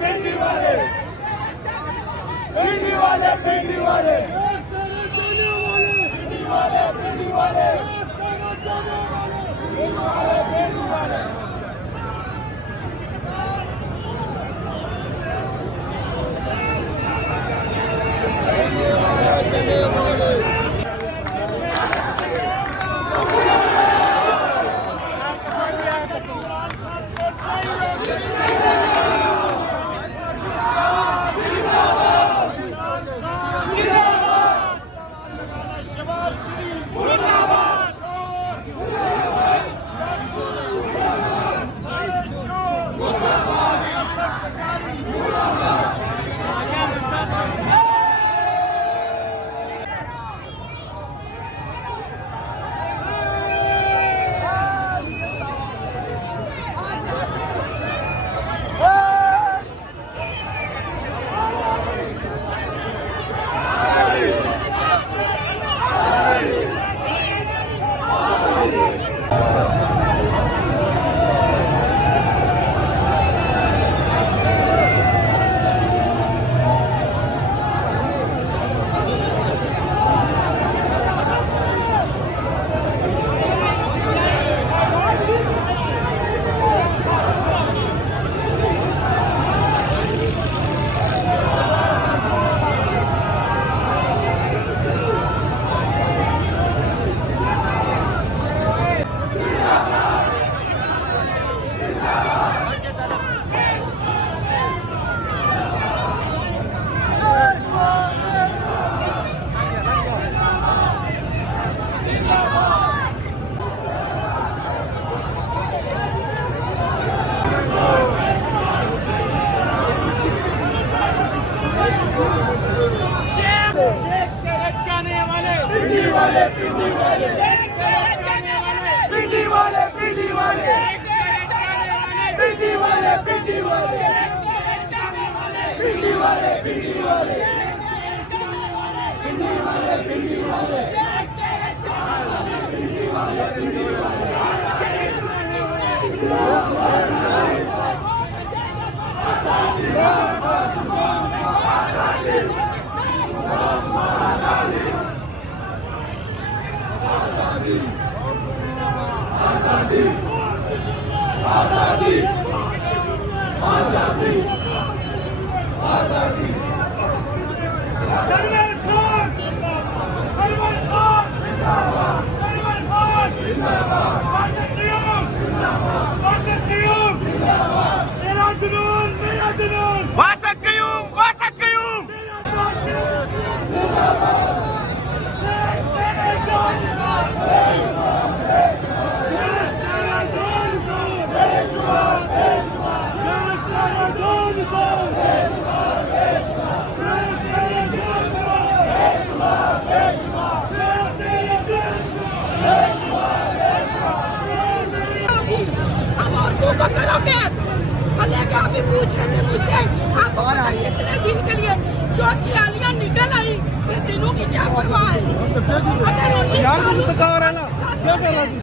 पिंडी वाले पिंडी वाले पिंडी वाले पिंडी वाले पिंडी वाले पिंडी वाले पिंडी वाले पिंडी वाले पिंडी वाले पिंडी वाले पिंडी वाले पिंडी वाले पिंडी वाले पिंडी वाले पिंडी वाले पिंडी वाले पिंडी आजादी आजादी आजादी आजादी सरवर खान जिंदाबाद सरवर खान जिंदाबाद वासद कयूम जिंदाबाद मेरा जुनून वासद कयूम हम औरतों को करोगे लेके अभी पूछ रहे थे मुझसे आप कितने दिन के लिए जो छियालियां निकल आई इस दिनों की क्या परवाह है।